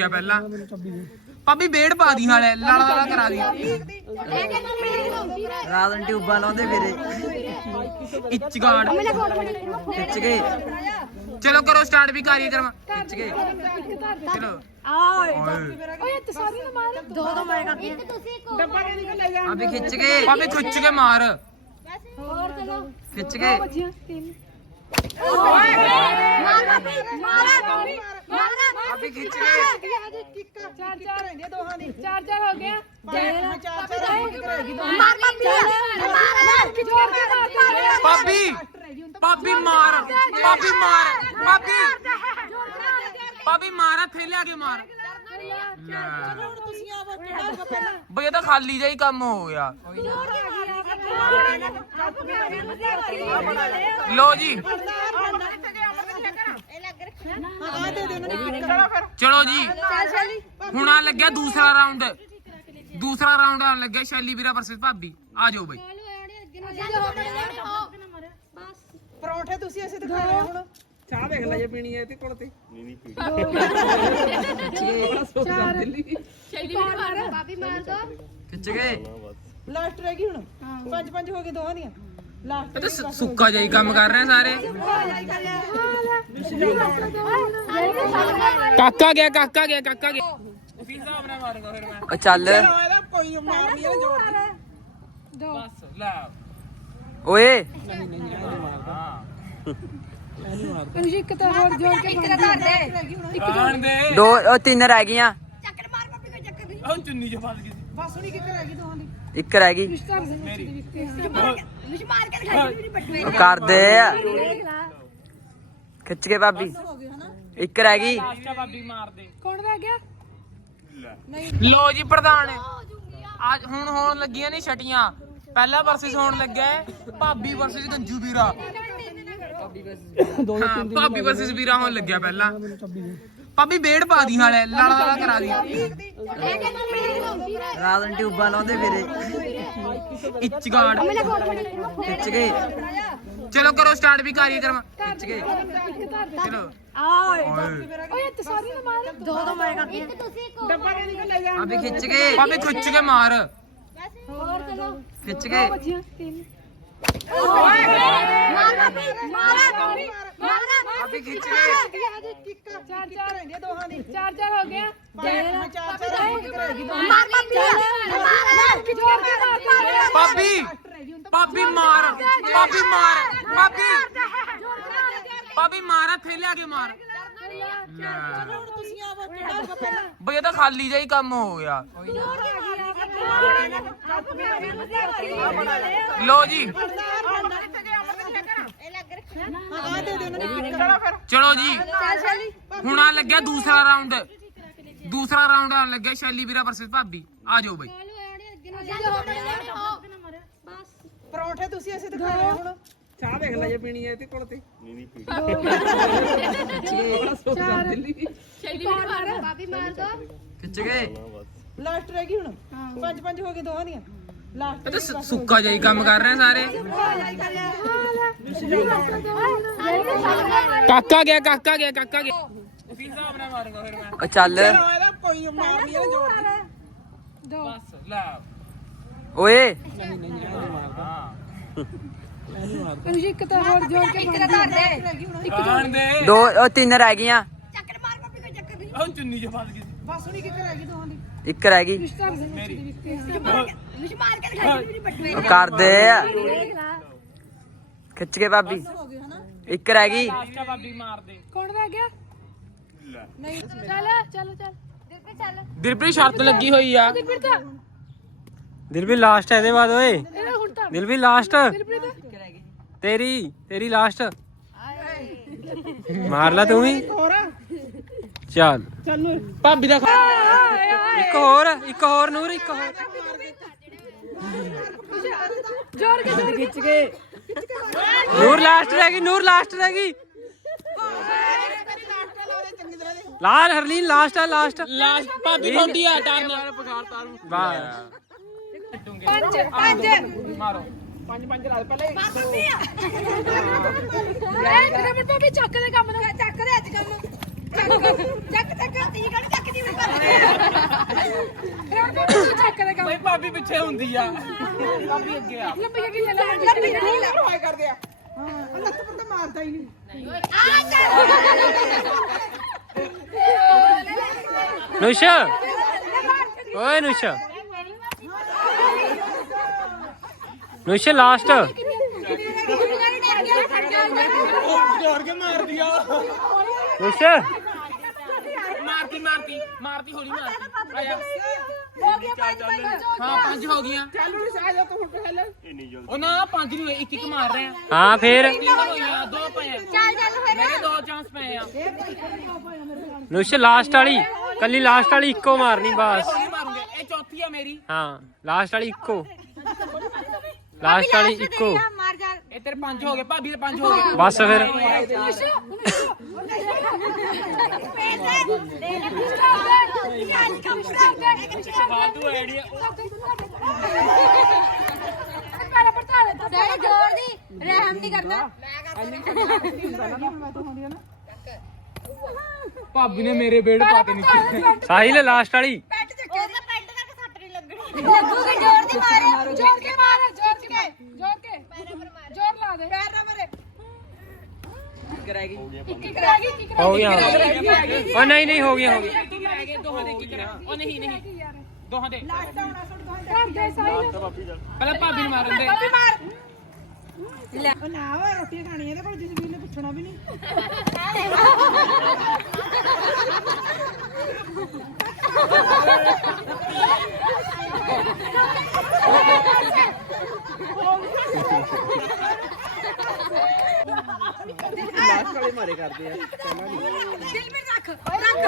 ਗਿਆ ਪਹਿਲਾਂ। ਭਾਬੀ ਬੇੜ ਪਾ ਦੀ ਹਾਲੇ ਲਾਲਾ ਲਾਲਾ ਕਰਾ ਦੀ। ਰਾਤ ਨੂੰ ਟਿਊਬਾਂ ਲਾਉਂਦੇ ਫਿਰੇ ਇੱਚ ਗਾੜ ਖਿੱਚ ਗਏ। ਚਲੋ ਕਰੋ ਸਟਾਰਟ ਵੀ ਕਰੀਏ ਕਰਮ ਖਿੱਚ ਗਏ। ਚਲੋ। ਦੋ ਦੋ ਮੈਂ ਕਰਕੇ ਅਭੀ ਖਿੱਚ ਗਏ। ਭਾਬੀ ਖੁੱਚ ਕੇ ਮਾਰ। ਹੋਰ ਚਲੋ। ਖਿੱਚ ਗਏ। ਅਭੀ ਖਿੱਚ ਗਏ ਚਾਰ ਚਾਰ ਰਹਿੰਦੇ ਦੋਹਾਂ ਦੀ ਚਾਰ ਚਾਰ ਹੋ ਗਿਆ ਚਾਰ ਚਾਰ ਮਾਰ ਬਾਬੀ ਮਾਰ ਜੋਰ ਕੇ ਮਾਰ ਭਾਬੀ ਭਾਬੀ ਮਾਰ ਭਾਬੀ ਮਾਰ, ਭਾਬੀ। ਭਾਬੀ ਮਾਰ ਇੱਥੇ ਲਿਆ ਕੇ ਮਾਰ। ਬਈ ਇਹ ਤਾਂ ਖਾਲੀ ਜਿਹਾ ਹੀ ਕੰਮ ਹੋ ਗਿਆ। ਲੋ ਜੀ। ਚਲੋ ਜੀ। ਹੁਣ ਆ ਲੱਗਿਆ ਦੂਸਰਾ ਰਾਉਂਡ ਦੂਸਰਾ ਰਾਉਂਡ ਆਉਣ ਲੱਗਿਆ ਸ਼ੈਲੀ ਵੀਰਾ ਵਰਸਸ ਭਾਬੀ। ਆ ਜਾਓ ਬਈ। ਪਰੌਂਠੇ ਤੁਸੀਂ ਅਸੀਂ ਦਿਖਾਏ ਹੁਣ। ਚਾਹ ਦੇਖ ਲੈ ਜੇ ਪੀਣੀ ਹੈ ਤੇ ਕੋਲ ਤੇ। ਬਾਬੀ ਮਾਰ ਦੋ ਖਿੱਚ ਗਏ। ਲਾਸਟ ਰਹਿ ਗਈ ਹੁਣ? ਪੰਜ ਪੰਜ ਹੋ ਗਏ ਦੋਹਾਂ ਦੀਆਂ। ਲਾਸਟ ਇਹ ਤਾਂ ਸੁ- ਸੁੱਕਾ ਜਿਹਾ ਹੀ ਕੰਮ ਕਰ ਰਹੇ ਆ ਸਾਰੇ। ਕਾਕਾ ਗਿਆ ਕਾਕਾ ਗਿਆ ਕਾਕਾ ਗਿਆ। ਉਸੇ ਹਿਸਾਬ ਨਾਲ ਮਾਰੂੰਗਾ ਫਿਰ ਮੈਂ ਉਹ ਚੱਲ ਇਹਦਾ ਕੋਈ ਮਾਰਨੀ ਹੈ ਜੋਰ ਦੀ ਬਸ ਲੈ ਓਏ ਇੱਕ ਤਾਂ ਹੋਰ ਜੋੜ ਕੇ ਇੱਕ ਤਾਂ ਧਰ ਦੇ ਆਣ ਦੇ ਦੋ ਉਹ ਤਿੰਨ ਰਹਿ ਗਈਆਂ। ਚੱਕਰ ਮਾਰ ਬਾਬੀ ਕੋਈ ਚੱਕਰ ਨਹੀਂ ਉਹ ਚੁੰਨੀ ਚ ਫਸ ਗਈ ਬਸ ਹੁਣੀ ਕਿੱਥੇ ਰਹਿ ਗਈ ਦੋਹਾਂ ਦੀ ਇੱਕ ਰਹਿ ਗਈ। ਮਾਰ। ਕੇ ਮੇਰੀ ਉਹ ਕਰਦੇ ਆ। ਖਿੱਚ ਗਏ ਭਾਬੀ ਇੱਕ ਰਹਿ ਗਈ। ਆਸਕਾ ਭਾਬੀ ਮਾਰ ਦੇ ਕੌਣ ਰਹਿ ਗਿਆ? ਲੋ। ਜੀ ਪ੍ਰਧਾਨ। ਅੱਜ ਹੁਣ ਹੋਣ ਲੱਗੀਆਂ ਨੇ ਛਟੀਆਂ। ਪਹਿਲਾ ਵਰਸਸ ਹੋਣ ਲੱਗਾ ਹੈ। ਭਾਬੀ ਵਰਸਸ ਗੰਜੂ ਵੀਰਾ। ਹਾਂ ਭਾਬੀ ਵਰਸਸ ਵੀਰਾ ਹੋਣ ਲੱਗਿਆ ਪਹਿਲਾਂ। ਭਾਬੀ ਬੇੜ ਪਾ ਦੀ ਹਾਲੇ ਲਾਲਾ ਲਾਲਾ ਕਰਾ ਦੀ। ਰਾਤ ਨੂੰ ਟਿਊਬਾਂ ਲਾਉਂਦੇ ਫਿਰੇ ਇੱਚ ਗਾੜ। ਖਿੱਚ ਗਏ। ਚਲੋ ਕਰੋ ਸਟਾਰਟ ਵੀ ਕਰੀਏ ਕਰਮ। ਖਿੱਚ ਗਏ। ਚਲੋ। ਓਏ। ਓਏ ਤੇ ਸਾਰੀ ਨੂੰ ਮਾਰ। ਦੋ ਦੋ ਮੈਂ ਕਰਕੇ ਇੱਕ ਤੁਸੀਂ ਕੋ ਅਭੀ ਖਿੱਚ ਗਏ। ਭਾਬੀ ਖੁੱਚ ਕੇ ਮਾਰ। ਹੋਰ ਚਲੋ। ਖਿੱਚ ਗਏ ਤਿੰਨ ਮਾਰ ਬਾਬੀ ਮਾਰ ਮਾਰ ਅਭੀ ਖਿੱਚ ਗਏ ਚਾਰ ਚਾਰ ਰਹਿੰਦੇ ਦੋਹਾਂ ਦੀ ਚਾਰ ਚਾਰ ਹੋ ਗਿਆ ਚਾਰ ਚਾਰ ਹੋ ਗਏ ਕਿੱਥੇ ਰਹਿ ਗਈ ਦੋਹਾਂ ਮਾਰ ਬਾਬੀ ਮਾਰ ਜੋਰ ਕੇ ਮਾਰ ਭਾਬੀ ਭਾਬੀ ਮਾਰ ਭਾਬੀ ਚਲੋ ਜੀ ਹੁਣ ਆ ਲੱਗਿਆ ਦੂਸਰਾ ਰਾਉਂਡ ਦੂਸਰਾ ਰਾਉਂਡ ਆਉਣ ਲੱਗਿਆ ਸ਼ੈਲੀ ਵੀਰਾ ਵਰਸਸ ਭਾਬੀ ਆ ਜਾਓ ਬਈ ਪਰੌਂਠੇ ਤੁਸੀਂ ਅਸੀਂ ਦਿਖਾਏ ਹੁਣ ਚਾਹ ਦੇਖ ਲੈ ਜੇ ਪੀਣੀ ਹੈ ਤੇ ਕੋਲ ਤੇ ਬਾਬੀ ਮਾਰ ਦੋ ਖਿੱਚ ਗਏ ਲਾਸਟ ਰਹਿ ਗਈ ਹੁਣ ਪੰਜ ਪੰਜ ਹੋ ਗਏ ਦੋਹਾਂ ਦੀਆਂ ਲਾਸਟ ਇਹ ਤਾਂ ਸੁ- ਸੁੱਕਾ ਜਿਹਾ ਹੀ ਕੰਮ ਕਰ ਰਹੇ ਆ ਸਾਰੇ ਕਾਕਾ ਗਿਆ ਕਾਕਾ ਗਿਆ ਕਾਕਾ ਗਿਆ ਉਸੇ ਹਿਸਾਬ ਨਾਲ ਮਾਰੂੰਗਾ ਫਿਰ ਮੈਂ ਉਹ ਚੱਲ ਇਹਦਾ ਕੋਈ ਮਾਰਨੀ ਹੈ ਜੋਰ ਦੀ ਬਸ ਲੈ ਓਏ ਇੱਕ ਤਾਂ ਹੋਰ ਜੋੜ ਕੇ ਇੱਕ ਤਾਂ ਧਰ ਦੇ ਆਣ ਦੇ ਦੋ ਉਹ ਤਿੰਨ ਰਹਿ ਗਈਆਂ ਚੱਕਰ ਮਾਰ ਬਾਬੀ ਕੋਈ ਚੱਕਰ ਨਹੀਂ ਉਹ ਚੁੰਨੀ ਚ ਫਸ ਗਈ ਬਸ ਹੁਣੀ ਕਿੱਥੇ ਰਹਿ ਗਈ ਦੋਹਾਂ ਦੀ ਇੱਕ ਰਹਿ ਗਈ। ਕੇ ਕਰਦੇ ਆ। ਖਿੱਚ ਗਏ ਭਾਬੀ। ਇੱਕ ਰਹਿ ਗਈ। ਆਸਕਾ ਭਾਬੀ ਮਾਰ ਦੇ ਕੌਣ ਰਹਿ ਗਿਆ? ਨਹੀਂ ਚੱਲ ਚੱਲ ਚੱਲ। ਦਿਲਪ੍ਰੀਤ ਚੱਲ ਦਿਲਪ੍ਰੀਤ ਸ਼ਰਤ ਲੱਗੀ ਹੋਈ ਆ। ਦਿਲਪ੍ਰੀਤ ਤਾਂ ਦਿਲ ਵੀ ਲਾਸਟ ਹੈ ਇਹਦੇ ਬਾਅਦ ਓਏ। ਇਹਦਾ ਹੁਣ ਤਾਂ ਦਿਲ ਵੀ ਲਾਸਟ ਦਿਲਪ੍ਰੀਤ ਤੇਰੀ ਤੇਰੀ ਲਾਸਟ ਮਾਰ ਲੈ ਤੂੰ ਵੀ। ਚੱਲ। ਭਾਬੀ ਦਾ ਇੱਕ ਹੋਰ ਇੱਕ ਹੋਰ ਨੂਰ ਇੱਕ ਹੋਰ। ਜੋਰ ਕੇ ਖਿੱਚ ਗਏ ਨੂਰ ਲਾਸਟ ਰਹਿ ਗਈ ਨੂਰ ਲਾਸਟ ਰਹਿ ਗਈ। ਲਾਲ ਹਰਲੀਨ ਲਾਸਟ ਹੈ ਲਾਸਟ ਲਾਸਟ ਭਾਬੀ ਤੁਹਾਡੀ ਆ ਟਰਨ ਵਾਹ ਪੰਜ ਪੰਜ। ਮਾਰੋ ਇਹ ਤੇਰੇ ਮੱਟੋ ਵੀ ਚੱਕ ਦੇ ਕੰਮ ਨੂੰ। ਚੱਕ ਦੇ ਅੱਜ ਕੰਮ ਚੱਕ ਚੱਕ ਤੀ ਗੜ ਚੱਕ ਦੀ ਚੱਕ ਦੇ ਬਈ ਭਾਬੀ ਪਿੱਛੇ ਹੁੰਦੀ ਆ। ਭਾਬੀ ਅੱਗੇ ਆ। ਲੱਭੀ ਕਿ ਲੈ ਲੱਭੀ ਨਹੀਂ ਲੈ ਹਾਏ ਕਰਦੇ ਆ। ਹਾਂ ਲੱਤ ਪਰ ਤਾਂ ਮਾਰਦਾ ਹੀ ਨਹੀਂ। ਆ ਨੁਸ਼। ਓਏ ਨੁਸ਼। ਨੁਸ਼ ਲਾਸਟ ਨੁਸ਼। ਮਾਰਤੀ ਮਾਰਤੀ ਮਾਰਤੀ ਹੌਲੀ ਮਾਰਤੀ ਆਇਆ। ਹੋ ਗਿਆ ਪੰਜ ਪੰਜ ਹਾਂ ਪੰਜ ਹੋ ਗਈਆਂ। ਚੱਲ ਹੁਣ ਜਾ ਤੂੰ ਹੁਣ ਪਹਿਲਾਂ ਉਹ ਨਾ ਪੰਜ ਹੋਏ ਇੱਕ ਇੱਕ ਮਾਰ ਰਹੇ। ਆ ਹਾਂ ਫੇਰ। ਤਿੰਨ ਹੋਈਆਂ ਦੋ ਪਏ ਆ। ਚੱਲ ਚੱਲ ਫਿਰ। ਮੇਰੇ ਦੋ ਚਾਂਸ ਪਏ ਆ। ਨੁਸ਼ ਲਾਸਟ ਵਾਲੀ। ਕੱਲੀ ਲਾਸਟ ਵਾਲੀ ਇੱਕੋ ਮਾਰਨੀ ਬਸ। ਹੌਲੀ ਮਾਰੂੰਗੇ। ਇਹ ਚੌਥੀ ਆ ਮੇਰੀ। ਹਾਂ ਲਾਸਟ ਵਾਲੀ ਇੱਕੋ। ਲਾਸਟ ਵਾਲੀ ਇੱਕੋ। ਮਾਰ ਜਾ। ਇਹ ਤੇਰੇ ਪੰਜ ਹੋ ਗਏ ਭਾਬੀ ਦੇ ਪੰਜ ਹੋ ਗਏ। ਬਸ ਫਿਰ। ਫਾਲਤੂ ਆਈਡੀਆ ਡੈਡੀ ਜੋਰ ਦੀ ਰਹਿਮ ਨਹੀਂ ਕਰਦਾ। ਭਾਬੀ ਨੇ ਮੇਰੇ ਬੇੜ ਪਾਤੇ ਨੀਚੇ ਸਾਹਿਲ ਲਾਸਟ ਵਾਲੀ। ਪੈਂਟ ਚੱਕੇ ਉਹਦਾ ਪੈਂਟ ਤੱਕ ਸੱਟ ਨਹੀਂ ਲੱਗਣੀ। ਲੱਗੂਗੀ ਜੋਰ ਦੀ ਮਾਰ ਜੋਰ ਕੇ ਮਾਰ ਕੇ ਜੋਰ ਕੇ ਜੋਰ ਲਾ ਦੇ। ਪੈਰ ਨਾ ਮਾਰੇ ਇੱਕ ਰਹਿ ਗਈ। ਇੱਕ ਇੱਕ ਰਹਿ ਗਈ ਇੱਕ ਹੋ ਗਿਆ ਹੋ ਗਿਆ। ਉਹ ਨਹੀਂ ਨਹੀਂ ਹੋ ਗਿਆ ਹੋ ਗਿਆ। ਗਏ ਦੋਹਾਂ ਦੇ ਕੀ ਕਰਾਂ ਉਹ ਨਹੀਂ ਨਹੀਂ। ਦੋਹਾਂ ਦੇ। ਕਰ ਦੇ। ਸਾਈਲ ਪਹਿਲਾਂ ਭਾਬੀ ਨੂੰ ਮਾਰਨ ਦੇ ਭਾਬੀ ਮਾਰ। ਉਹ ਨਾ ਵਾ ਰੋਟੀ ਖਾਣੀ ਇਹਦੇ ਕੋਲ ਜਿਸ ਵੀਰ ਨੇ ਪੁੱਛਣਾ ਵੀ ਨਹੀਂ। ਦਿਲ ਵਿੱਚ ਰੱਖ ਰੱਖ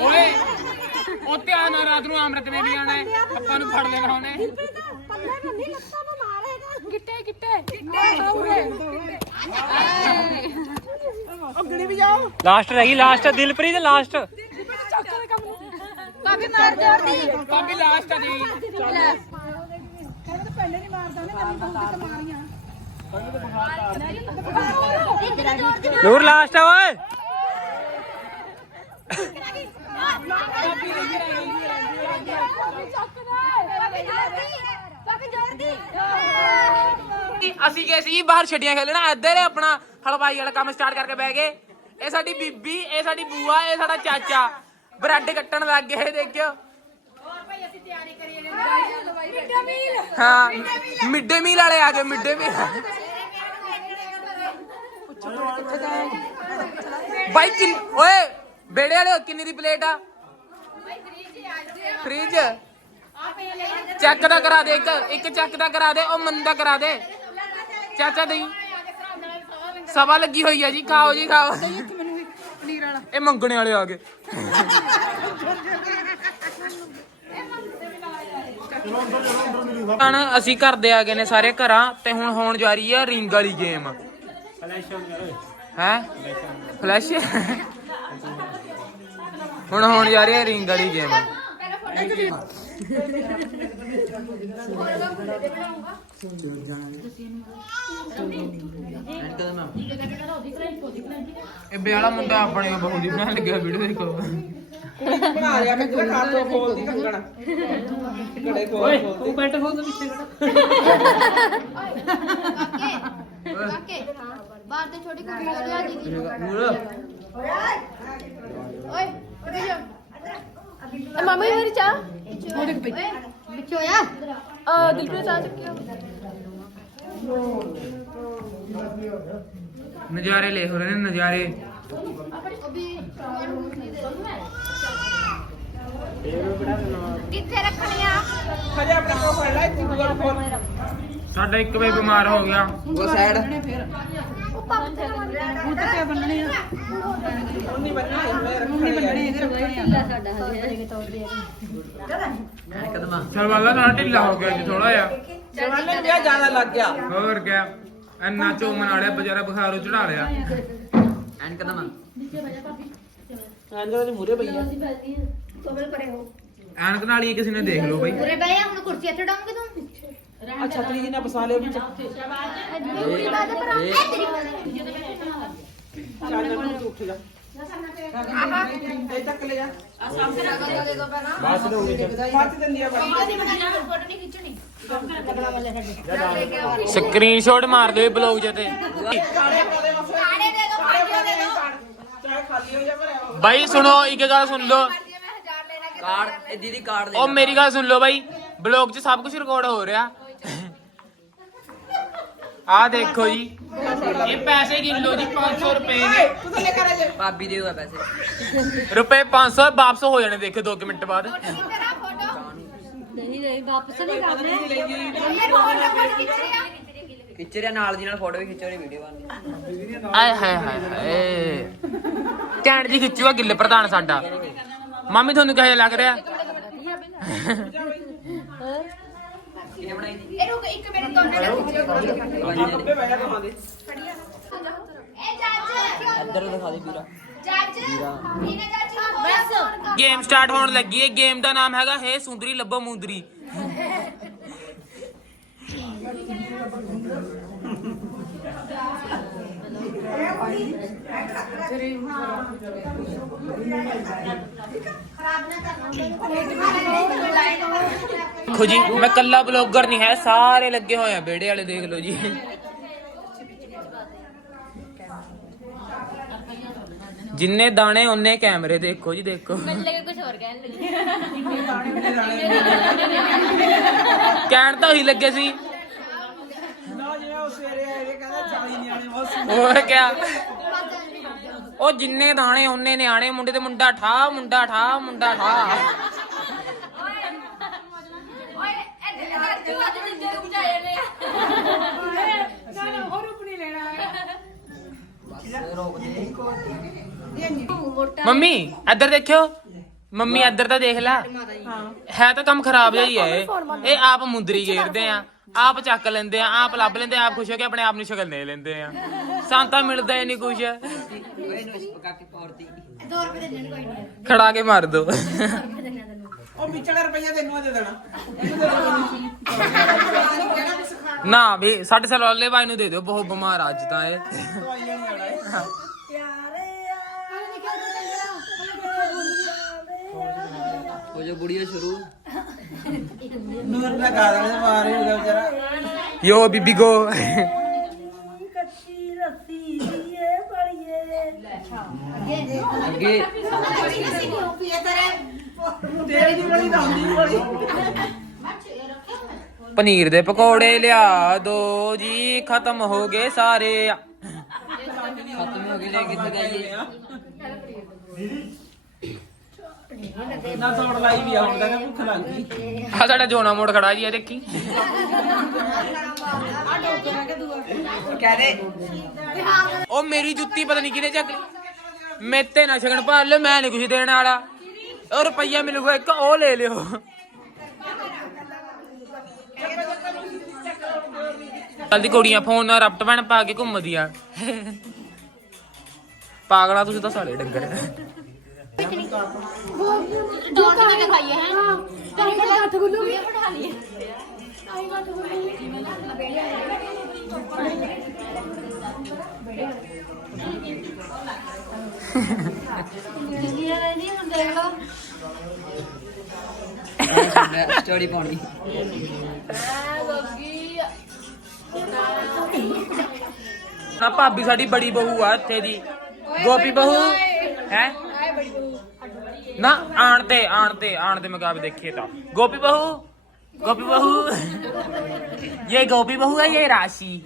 ਓਏ ਉਹ ਧਿਆਨ ਨਾਲ ਰਾਤ ਨੂੰ ਅੰਮ੍ਰਿਤ ਨੇ ਵੀ ਆਣਾ ਹੈ ਆਪਾਂ ਨੂੰ ਫੜ ਲੈਣਾ ਉਹਨੇ ਪੱਲੇ ਨੂੰ ਨਹੀਂ ਲੱਤਾਂ ਨੂੰ ਮਾਰੇਗਾ ਗਿੱਟੇ ਗਿੱਟੇ ਗਿੱਟੇ ਆਉਰੇ ਅੱਗੜੀ ਵੀ ਜਾਓ ਲਾਸਟ ਰਹਿ ਗਈ ਲਾਸਟ ਦਿਲਪ੍ਰੀਤ ਲਾਸਟ। ਮਾਰ ਲਾਸਟ ਆ ਜੀ ਲੈ ਕਹਿੰਦਾ ਤਾਂ ਪਹਿਲੇ ਨਹੀਂ ਮਾਰਦਾ ਨੇ ਮੈਨੂੰ ਬਹੁਤ ਤੇ ਮਾਰੀਆਂ ਇਧਰ ਜੋਰ ਦੀ ਨੂਰ ਲਾਸਟ ਆ, ਓਏ। ਅਸੀਂ ਗਏ ਸੀ ਬਾਹਰ ਛੱਡੀਆਂ ਖੇਲਣਾ, ਇੱਧਰ ਆਪਣਾ ਹਲਵਾਈ ਵਾਲਾ ਕੰਮ ਸਟਾਰਟ ਕਰਕੇ ਬਹਿ ਗਏ। ਇਹ ਸਾਡੀ ਬੀਬੀ, ਇਹ ਸਾਡੀ ਬੂਆ, ਇਹ ਸਾਡਾ ਚਾਚਾ। ਬ੍ਰੈਡ ਕੱਟਣ ਲੱਗ ਗਏ, ਦੇਖਿਓ। ਹਾਂ। Midday meal. ਵਾਲੇ ਆ ਗਏ ਮਿੱਡੇ ਮੀਲ। ਬਾਈ ਕਿੰਨ ਓਏ ਬੇੜੇ ਵਾਲੇ ਕਿੰਨੀ ਦੀ ਪਲੇਟ ਆ? ਫ੍ਰਿਜ ਚੈੱਕ ਦਾ ਕਰਾ ਦੇ ਇੱਕ ਇੱਕ ਚੈੱਕ ਦਾ ਕਰਾ ਦੇ ਉਹ ਮੰਦਾ ਕਰਾ ਦੇ। ਚਾਚਾ ਦਈ। ਸਭਾ ਲੱਗੀ ਹੋਈ ਆ ਜੀ ਖਾਓ ਜੀ ਖਾਓ। ਇਹ ਮੰਗਣੇ ਵਾਲੇ ਆ ਗਏ। ਹੁਣ ਅਸੀਂ ਘਰ ਦੇ ਆ ਗਏ ਨੇ ਸਾਰੇ ਘਰਾਂ ਤੇ ਹੁਣ ਹੋਣ ਜਾ ਰਹੀ ਆ ਰਿੰਗ ਵਾਲੀ ਗੇਮ। ਹੈ? ਫਲੈਸ਼ ਹੁਣ ਹੋਣ ਜਾ ਰਹੀ ਹੈ ਰਿੰਗ ਵਾਲੀ ਗੇਮ। ਇਹ ਬੇੜਾ ਮੁੰਡਾ ਆਪਣੇ ਬਹੁਤ ਹੀ ਬਣਾਉਣ ਲੱਗਿਆ ਵੀਡੀਓ ਦੇਖੋ। ਬਣਾ ਲਿਆ ਮੈਂ ਜਿਹੜਾ ਖਾਤੋਂ ਖੋਲਦੀ ਕੰਗਣਾ। ਕੜੇ ਖੋਲ ਖੋਲਦੀ ਪੈਂਟ ਖੋਲ ਪਿੱਛੇ ਕਾਕੇ ਬਾਹਰ ਤੇ ਛੋਟੀ ਕੁੜੀ ਕਰ ਲਿਆ ਦੀਦੀ ਓਏ ਉਰੇ ਜਾ। ਮਾਮਾ ਮੇਰੀ ਚਾਹ? ਉਹਦੇ ਪਈ ਵਿਚੋਇਆ ਆ ਦਿਲਪ੍ਰੀਤ ਚਾਹ ਚੱਕਿਓ ਨਜ਼ਾਰੇ ਲੈ ਹੋ ਰਹੇ ਨੇ ਨਜ਼ਾਰੇ। ਕਿੱਥੇ ਰੱਖਣੀ ਆ? ਹਜੇ ਆਪਣੇ ਸਾਡਾ ਇੱਕ ਵੇ ਬਿਮਾਰ ਹੋ ਗਿਆ। ਉਹ ਸਾਈਡ ਉਹ ਪਾਪ ਤੇ ਹੁਣ ਤਾਂ ਕਿਆ ਬੰਨਣੇ ਆ। ਨਹੀਂ ਬੰਨਣੇ ਮੈਂ ਰੱਖਣੇ ਬੰਨਣੇ ਚਲ ਵਾਲਾ ਨਾ ਢਿੱਲਾ ਹੋ ਗਿਆ ਜੀ ਥੋੜਾ ਜਿਹਾ। ਜਵਾਨੇ ਵਿਆਹ ਜ਼ਿਆਦਾ ਲੱਗ ਗਿਆ। ਹੋਰ ਕਿਆ ਇੰਨਾ ਚੋਮਨ ਆੜਿਆ ਬਜਾਰਾ ਬੁਖਾਰੋ ਚੜਾ ਲਿਆ। ਆਂਦੇ ਉਹਦੇ ਮੂਰੇ ਪਈ ਆ। ਐਨਕ ਨਾਲ ਹੀ। ਕਿਸੇ ਨੇ ਦੇਖ ਲਓ ਬਈ। ਉਰੇ ਬੈ ਹੁਣ ਕੁਰਸੀ ਇੱਥੇ ਡਾਉਂਗੇ ਤੂੰ। ਆ ਛਤਰੀ ਜੀ ਨਾਲ। ਫਸਾ ਲਿਓ ਵਿੱਚ। ਪੂਰੀ ਬਾਤ ਪਰ ਇਹ ਤੇਰੀ ਚੱਲ ਜਾ ਮੈਨੂੰ ਉੱਠ ਜਾ। ਇਹ ਤੱਕ ਲੈ ਜਾ ਬਸ ਦਊਂਗੀ ਬਾਅਦ ਚ ਦਿੰਦੀ ਆ ਬੜੀ ਸਕਰੀਨਸ਼ਾਟ ਮਾਰ ਦਿਓ ਬਲੌਗ ਜਤੇ ਚਾਹੇ ਖਾਲੀ ਹੋ ਜਾ ਭਰਿਆ ਹੋਵੇ। ਬਾਈ ਸੁਣੋ ਇੱਕ ਗੱਲ ਸੁਣ ਲਓ ਕਾਰਡ ਇਹ ਦੀਦੀ ਕਾਰਡ ਦੇ ਉਹ ਮੇਰੀ ਗੱਲ ਸੁਣ ਲਓ ਬਾਈ ਬਲੌਗ 'ਚ ਸਭ ਕੁਝ ਰਿਕਾਰਡ ਹੋ ਰਿਹਾ ਆ ਦੇਖੋ ਜੀ। ਇਹ ਪੈਸੇ ਗਿਣ ਲਓ ਜੀ 500 ਰੁਪਏ ਨੇ। ਤੂੰ ਥੱਲੇ ਕਰ ਅਜੇ। ਭਾਬੀ ਦੇ ਹੋਇਆ ਪੈਸੇ। ਰੁਪਏ 500 ਵਾਪਸ ਹੋ ਜਾਣੇ ਦੇਖੋ 2 ਮਿੰਟ ਬਾਅਦ। ਨਹੀਂ ਨਹੀਂ ਵਾਪਸ ਨਹੀਂ ਕਰਨੇ। ਖਿੱਚ ਰਿਆ ਨਾਲ ਦੀ ਨਾਲ ਫੋਟੋ ਵੀ ਖਿੱਚੋ ਵੀਡੀਓ ਬਣਦੀ ਆਏ ਹਾਏ ਹਾਏ ਹਾਏ। ਕੈਂਡ ਜੀ ਖਿੱਚੂਗਾ ਗਿੱਲ ਪ੍ਰਧਾਨ ਸਾਡਾ। ਮਾਮੀ ਤੁਹਾਨੂੰ ਕਿਹੋ ਜਿਹਾ ਲੱਗ ਰਿਹਾ? ਕਿਹਨੇ ਬਣਾਈ ਦੀ ਇਹ ਰੁਕ ਇੱਕ ਮਿੰਟ ਦੋਨੇ ਨਾਲ ਖਿੱਚਿਓ ਅੱਬੇ ਬਹਿ ਜਾ ਕਹਾਂ ਦੇ ਇਹ ਜੱਜ ਇੱਧਰ ਦਿਖਾ ਦੇ ਪੂਰਾ ਜੱਜ ਇਹਨੇ ਜੱਜ ਬਸ। ਗੇਮ ਸਟਾਰਟ ਹੋਣ ਲੱਗੀ ਹੈ ਗੇਮ ਦਾ ਨਾਮ ਹੈਗਾ ਹੈ ਸੁੰਦਰੀ ਲੱਭੋ ਮੁੰਦਰੀ। ਦੇਖੋ ਜੀ, ਮੈਂ ਕੱਲਾ ਬਲੌਗਰ ਨਹੀਂ ਹੈ, ਸਾਰੇ ਲੱਗੇ ਹੋਏ ਆ ਬੇੜੇ ਵਾਲੇ ਦੇਖ ਲਓ ਜੀ। ਜਿੰਨੇ ਦਾਣੇ ਉਹਨੇ ਕੈਮਰੇ ਦੇਖੋ ਜੀ, ਦੇਖੋ। ਮੈਨੂੰ ਲੱਗੇ ਕੁਝ ਹੋਰ ਕਹਿਣ ਲੱਗੇ ਕਹਿਣ ਤਾਂ ਹੀ ਲੱਗੇ ਸੀ। ਉਹ ਸਵੇਰੇ ਆਏ ਨੇ ਕਹਿੰਦਾ 40 ਨਿਆਣੇ ਬਹੁਤ ਸੋਹਣੇ। ਹੋਰ ਕਿਆ? ਉਹ ਜਿੰਨੇ ਦਾਣੇ ਉਹਨੇ ਨਿਆਣੇ ਮੁੰਡੇ ਤੇ ਮੁੰਡਾ ਠਾ ਮੁੰਡਾ ਠਾ ਮੁੰਡਾ ਠਾ ਮੰਮੀ ਇੱਧਰ ਦੇਖਿਓ। ਮੰਮੀ ਇੱਧਰ ਤਾਂ ਦੇਖ ਲੈ। ਹੈ ਤਾਂ ਕੰਮ ਖਰਾਬ ਜਿਹਾ ਹੀ ਹੈ। ਇਹ। ਇਹ ਆਪ ਮੁੰਦਰੀ ਗੇਰਦੇ ਆ। ਆਪ ਚੱਕ ਲੈਂਦੇ ਆ ਆਪ ਲੱਭ ਲੈਂਦੇ ਆ ਆਪ ਖੁਸ਼ ਹੋ ਕੇ ਆਪਣੇ ਆਪ ਨੂੰ ਸ਼ਕਲ ਦੇ ਲੈਂਦੇ ਆ। ਸਾਂਤਾ ਮਿਲਦਾ ਹੀ ਨਹੀਂ ਕੁਛ। ਓਏ ਨੂੰ ਪਕਾ ਕੇ ਪੌੜਤੀ 2 ਰੁਪਏ ਦੇ ਦੇਣ ਕੋਈ ਨਹੀਂ। ਖੜਾ ਕੇ ਮਾਰ ਦੋ। ਉਹ ਵਿਚੜਾ ਰੁਪਈਆ ਤੈਨੂੰ ਦੇ ਦੇਣਾ। ਨਾ ਵੀ ਸਾਡੇ ਸਲਵਾਲੇ ਭਾਈ ਨੂੰ ਦੇ ਦਿਓ ਬਹੁਤ ਬਿਮਾਰ ਆ ਅੱਜ ਤਾਂ ਇਹ। ਦਵਾਈਆਂ ਹੋ ਜਾ ਬੁੜੀਆ ਸ਼ੁਰੂ। ਨੂਰ ਦਾ ਗਾਦਣ ਦੇ ਮਾਰ ਹੀ ਹੋ ਗਿਆ ਵਿਚਾਰਾ। ਯੋ ਬੀਬੀ ਗੋ ਅੱਗੇ। ਤੇਰੀ ਦੀ ਬੜੀ ਦੰਦੀ ਬੜੀ ਪਨੀਰ ਦੇ ਪਕੌੜੇ ਲਿਆ ਦੋ ਜੀ ਖਤਮ ਹੋ ਗਏ ਸਾਰੇ। ਖਤਮ ਹੋ ਗਈ ਲੈ ਕਿੱਥੇ ਗਈ ਨਾ ਦੌੜ ਲਾਈ ਵੀ ਆ ਹੁਣ ਤਾਂ ਭੁੱਖ ਲੱਗ ਗਈ। ਆ ਸਾਡਾ ਜੋਨਾ ਮੋੜ ਖੜਾ ਜੀ ਇਹ ਦੇਖੀ। ਦੇ ਉਹ ਮੇਰੀ ਜੁੱਤੀ ਪਤਾ ਨਹੀਂ ਕਿਹਨੇ ਚੱਕ ਲਈ। ਮੇਤੇ ਨਾ ਛਗਣ ਭਾਲ ਲੈ ਮੈਂ ਨਹੀਂ ਕੁਝ ਦੇਣ ਵਾਲਾ। ਉਹ ਰੁਪਈਆ ਮਿਲੂਗਾ ਇੱਕ ਉਹ ਲੈ ਲਿਓ। ਜਲਦੀ ਕੁੜੀਆਂ ਫੋਨ ਨਾਲ ਰਪਟ ਬਣ ਪਾ ਕੇ ਘੁੰਮਦੀਆਂ। ਪਾਗਲਾ ਤੁਸੀਂ ਤਾਂ ਸਾਲੇ ਡੰਗਰ। ਦੋ ਕਿਲੋ ਦੇ ਖਾਈਏ ਹੈ ਤਾਂ ਹੀ ਗੱਠ ਗੁੱਲੂ ਵੀ ਬਿਠਾ ਲਈਏ ਆਈ ਗੱਠ ਸਟੋਰੀ ਪਾਉਣੀ ਨਾ ਭਾਬੀ ਸਾਡੀ ਬੜੀ ਬਹੂ ਆ ਇੱਥੇ ਦੀ। ਗੋਪੀ ਬਹੂ, ਹੈ? ਨਾ ਆਣ ਤੇ ਆਣ ਤੇ ਆਣ ਤੇ ਮਗਾਬ ਦੇਖੀਏ ਤਾਂ ਗੋਪੀ ਬਹੂ ਗੋਪੀ ਬਹੂ ਇਹ ਗੋਪੀ ਬਹੂ ਹੈ ਇਹ ਰਾਸ਼ੀ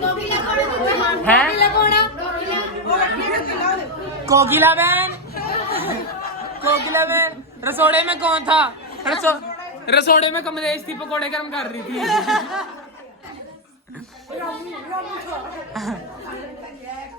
ਲੋਕੀ ਲਗਾਉਣਾ ਹੈ ਲਗਾਉਣਾ कोकिला बहन कोकिला बहन रसोड़े में कौन था रसो रसोड़े में कमलेश थी पकोड़े गर्म कर रही थी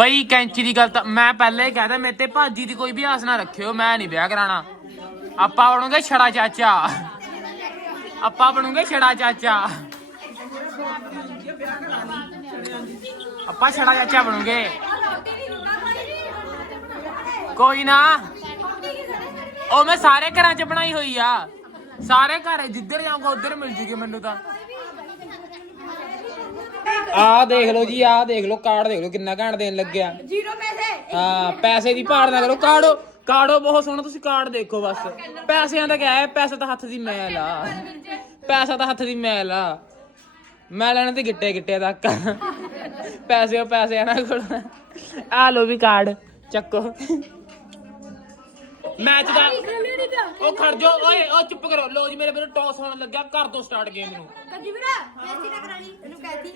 ਬਈ ਕੈਂਚੀ ਦੀ ਗੱਲ ਤਾਂ ਮੈਂ ਪਹਿਲੇ ਹੀ ਕਹਿਦਾ ਮੇਰੇ ਤੇ ਭਾਜੀ ਦੀ ਕੋਈ ਵੀ ਆਸ ਨਾ ਰੱਖਿਓ, ਮੈਂ ਨਹੀਂ ਵਿਆਹ ਕਰਾਣਾ ਆਪਾਂ ਬਣੂਗੇ ਛੜਾ ਚਾਚਾ। ਆਪਾਂ ਬਣੂਗੇ ਛੜਾ ਚਾਚਾ। ਆਪਾਂ ਛੜਾ ਚਾਚਾ ਬਣੂਗੇ। ਕੋਈ ਨਾ। ਉਹ ਮੈਂ ਸਾਰੇ ਘਰਾਂ 'ਚ ਬਣਾਈ ਹੋਈ ਆ। ਸਾਰੇ ਘਰ ਜਿੱਧਰ ਜਾਊਂਗਾ, ਉਧਰ ਮਿਲ ਜੂਗੀ ਮੈਨੂੰ ਤਾਂ। ਆ ਦੇਖ ਲਓ ਜੀ ਆ ਦੇਖ ਲਓ ਕਾਰਡ ਦੇਖ ਲਓ ਕਿੰਨਾ ਘੰਟ ਦੇਣ ਲੱਗਿਆ। ਜ਼ੀਰੋ ਪੈਸੇ। ਹਾਂ ਪੈਸੇ ਦੀ ਭਾੜ ਨਾ ਕਰੋ ਕਾਰਡੋ ਕਾਰਡੋ ਬਹੁਤ ਸੋਹਣਾ ਤੁਸੀਂ ਕਾਰਡ ਦੇਖੋ ਬਸ। ਪੈਸਿਆਂ ਦਾ ਕਿਆ ਹੈ ਪੈਸਾ ਤਾਂ ਹੱਥ ਦੀ ਮੈਲ ਆ। ਪੈਸਾ ਤਾਂ ਹੱਥ ਦੀ ਮੈਲ ਆ। ਮੈਂ ਲੈਣ ਤੇ ਗਿੱਟੇ ਗਿੱਟੇ ਤੱਕ। ਪੈਸੇ ਉਹ ਪੈਸੇ ਆ ਨਾ ਕੋਲ। ਆ ਲੋ ਵੀ ਕਾਰਡ ਚੱਕੋ। ਮੈਚ ਦਾ ਉਹ ਖੜ ਜਾ ਓਏ ਉਹ ਚੁੱਪ ਕਰੋ। ਲੋ ਜੀ ਮੇਰੇ ਮੇਰੇ ਟੌਸ ਹੋਣ ਲੱਗਿਆ। ਕਰ ਦੋ ਸਟਾਰਟ ਗੇਮ ਨੂੰ। ਕੱਜੀ ਵੀਰਾ ਬੇਇੱਜ਼ਤੀ ਨਾ ਕਰਾਣੀ ਤੈਨੂੰ ਕਹਿਤੀ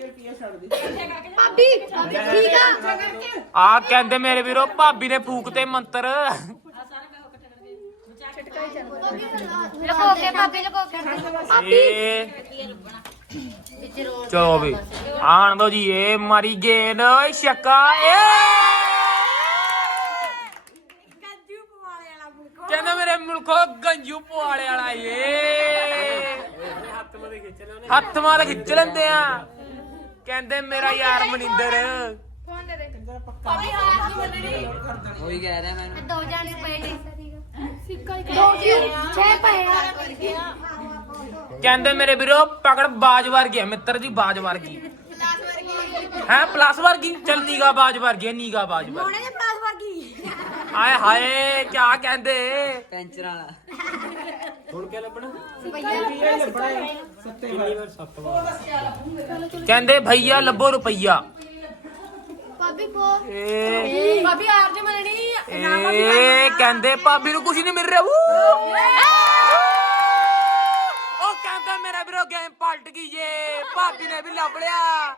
ਭਾਬੀ ਠੀਕ ਆ? ਆ ਕਹਿੰਦੇ ਮੇਰੇ ਵੀਰੋ ਭਾਬੀ ਨੇ ਫੂਕ ਤੇ ਮੰਤਰ। ਲਕੋ ਕੇ ਭਾਬੀ ਲਕੋ ਕੇ। ਏ ਚਲੋ ਵੀ। ਆਣ ਦੋ ਜੀ ਏ ਮਾਰੀ ਗੇਨ। ਓਏ ਛੱਕਾ। ਏ! ਕਹਿੰਦਾ ਮੇਰੇ ਮੁਲਕੋ ਗੰਜੂ ਪਵਾਲੇ ਵਾਲਾ ਏ। ਹੱਥ ਮਾਰ ਖਿੱਚ ਲੈਂਦੇ ਆ। ਕਹਿੰਦੇ ਮੇਰਾ ਯਾਰ ਮਨਿੰਦਰ। ਮੰਨਣੀ ਉਹੀ ਕਹਿ ਰਿਹਾ ਸਿੱਕਾ ਪਏ ਆ ਕਹਿੰਦੇ ਮੇਰੇ ਵੀਰੋ ਪਕੜ ਬਾਜ ਵਰਗੀ ਹੈ ਮਿੱਤਰ ਜੀ ਬਾਜ ਵਰਗੀ। ਹੈ ਪਲੱਸ ਵਰਗੀ? ਚੱਲ ਨੀਗਾ ਬਾਜ ਵਰਗੀ ਨੀਗਾ ਬਾਜ ਵਰਗੀ। ਆਏ ਹਾਏ ਕਿਆ ਕਹਿੰਦੇ? ਪੈਂਚਰ ਵਾਲਾ। ਕਹਿੰਦੇ ਭਈਆ ਲੱਭੋ ਰੁਪਈਆ। ਭਾਬੀ ਕੋ। ਏ। ਭਾਬੀ ਆਰ ਜੇ ਮੰਨਣੀ ਏ ਕਹਿੰਦੇ ਭਾਬੀ ਨੂੰ ਕੁਝ ਨਹੀਂ ਮਿਲ ਰਿਹਾ। ਵੂ। ਉਹ ਕਹਿੰਦਾ ਮੇਰਾ ਵੀਰੋ ਗੇਮ ਪਲਟ ਗਈ ਜੇ। ਭਾਬੀ ਨੇ ਵੀ ਲੱਭ ਲਿਆ।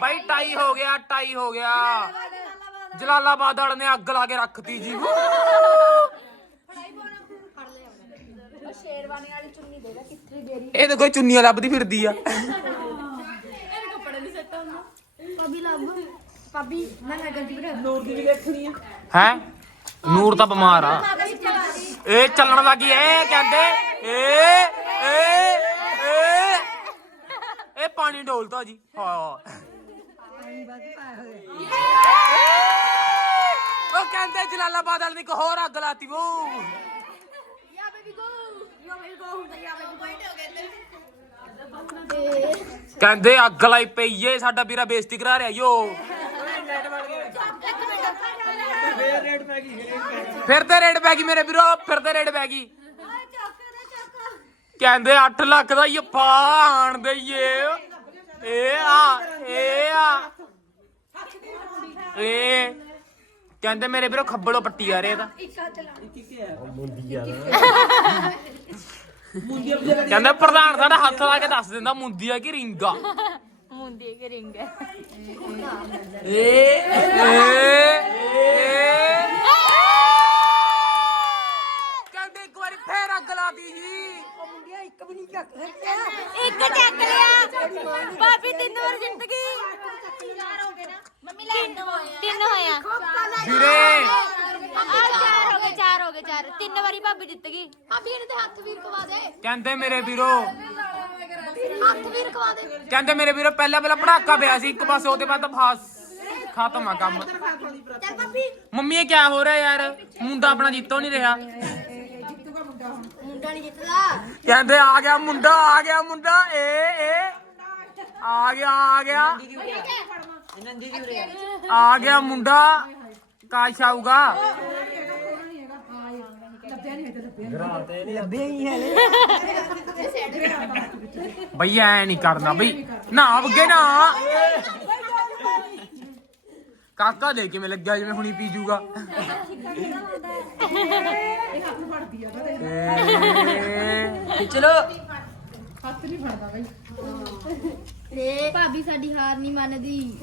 ਬਾਈ ਟਾਈ ਹੋ ਗਿਆ ਟਾਈ ਹੋ ਗਿਆ। ਜਲਾਲਾਬਾਦ ਵਾਲੇ ਨੇ ਅੱਗ ਲਾ ਕੇ ਰੱਖਤੀ ਜੀ। ਸ਼ੇਰਵਾਨੀ ਵਾਲੀ ਚੁੰਨੀ ਦੇਗਾ ਕਿੱਥੇ ਗੇਰੀ? ਇਹ ਦੇਖੋ ਚੁੰਨੀਆਂ ਲੱਭਦੀ ਫਿਰਦੀ ਆ। ਭਾਬੀ ਲੱਭ। ਭਾਬੀ ਮੈਂ ਨਾ ਗੱਡੀ ਵੀਰਾ ਨੂਰ ਦੀ ਵੀ ਦੇਖਣੀ ਆ। ਹੈ? ਨੂਰ ਤਾਂ ਬਿਮਾਰ ਆ। ਦੇ ਇਹ ਚੱਲਣ ਲੱਗੀ ਏ ਕਹਿੰਦੇ ਏ ਏ ਏ ਇਹ ਪਾਣੀ ਡੋਲਤਾ ਜੀ। ਹਾਂ। ਉਹ ਕਹਿੰਦੇ ਜਲਾਲਾਬਾਦ ਵਾਲੇ ਨੇ ਇੱਕ ਹੋਰ ਅੱਗ ਲਾਤੀ ਉਹ ਯਾ ਬੇਬੀ ਗੋ। ਯਾ ਬੇਬੀ ਗੋ ਹੁੰਦਾ ਯਾ ਬੇਬੀ ਪੁਆਇੰਟ ਹੋ ਗਏ ਕਹਿੰਦੇ ਅੱਗ ਲਾਈ ਪਈ ਏ ਸਾਡਾ ਵੀਰਾ ਬੇਇੱਜ਼ਤੀ ਕਰਾ ਰਿਹਾ ਯੋ। ਫੇਰ ਰੇਟ ਪੈ ਗਈ ਰੇਟ ਪੈ ਗਈ। ਫਿਰ ਤੇ ਰੇਡ ਪੈ ਗਈ ਮੇਰੇ ਵੀਰੋ ਫਿਰ ਤੇ ਰੇਡ ਪੈ ਗਈ। ਕਹਿੰਦੇ 8 ਲੱਖ ਦਾ ਯੱਫਾ ਆਣ ਦਈਏ। ਏ ਆ ਏ ਆ। ਏ ਕਹਿੰਦੇ ਮੇਰੇ ਵੀਰੋ ਖੱਬੜੋਂ ਪੱਟੀ ਆ ਰਹੇ ਮੁੰਡੀਆਂ ਵੀ ਜਿਹੜਾ ਕਹਿੰਦੇ ਪ੍ਰਧਾਨ ਸਾਡਾ ਹੱਥ ਲਾ ਕੇ ਦੱਸ ਦਿੰਦਾ ਮੁੰਦੀ ਆ ਕਿ ਰਿੰਗਾ ਮੁੰਦੀ ਕੇ ਰਿੰਗ ਹੈ ਏ ਏ ਕਹਿੰਦੇ ਇੱਕ ਵਾਰੀ ਫੇਰ ਅੱਗ ਲਾਤੀ ਜੀ ਇੱਕ ਚੱਕ ਲਿਆ। ਭਾਬੀ ਤਿੰਨ ਵਾਰ ਜਿੱਤ ਗਈ। ਮੰਮੀ ਲੈ ਤਿੰਨ ਹੋਇਆ ਵੀਰੇ। ਆ ਚਾਰ ਹੋ ਗਏ ਚਾਰ ਹੋ ਗਏ ਚਾਰ। ਤਿੰਨ ਵਾਰੀ ਭਾਬੀ ਜਿੱਤ ਗਈ। ਭਾਬੀ ਇਹਨੂੰ ਤੇ ਹੱਥ ਵੀਰ ਕਵਾ ਦੇ। ਕਹਿੰਦੇ ਮੇਰੇ ਵੀਰੋ। ਹੱਥ ਵੀਰ ਕਵਾ ਦੇ। ਕਹਿੰਦੇ ਮੇਰੇ ਵੀਰੋ ਪਹਿਲਾਂ ਪਹਿਲਾਂ ਪੜਾਕਾ ਪਿਆ ਸੀ ਇੱਕ ਪਾਸੇ ਉਹਦੇ ਬਾਅਦ ਤਾਂ ਫਾਸ। ਖਤਮ ਆ ਕੰਮ। ਚੱਲ ਭਾਬੀ। ਮੰਮੀ ਇਹ ਕੀ ਹੋ ਰਿਹਾ ਯਾਰ? ਮੁੰਡਾ ਆਪਣਾ ਜਿੱਤੋ ਨਹੀਂ ਰਿਹਾ। ਮੁੰਡਾ ਨਹੀਂ ਜਿੱਤਦਾ। ਕਹਿੰਦੇ ਆ ਗਿਆ ਮੁੰਡਾ ਆ ਗਿਆ ਮੁੰਡਾ ਏ ਏ। ਆ ਗਿਆ ਆ ਗਿਆ। ਆ। ਆ ਗਿਆ ਮੁੰਡਾ ਕਾਸ਼ ਆਊਗਾ। ਬਈ ਐ ਨਹੀਂ ਕਰਨਾ ਬਈ। ਨਾ ਅੱਗੇ ਨਾ। ਕਾਕਾ ਦੇ ਕਿਵੇਂ ਲੱਗਿਆ ਜਿਵੇਂ ਹੁਣੀ ਪੀ ਜੂਗਾ। ਚਲੋ। ਤੇ ਭਾਬੀ ਸਾਡੀ ਹਾਰ ਨਹੀਂ ਮੰਨਦੀ।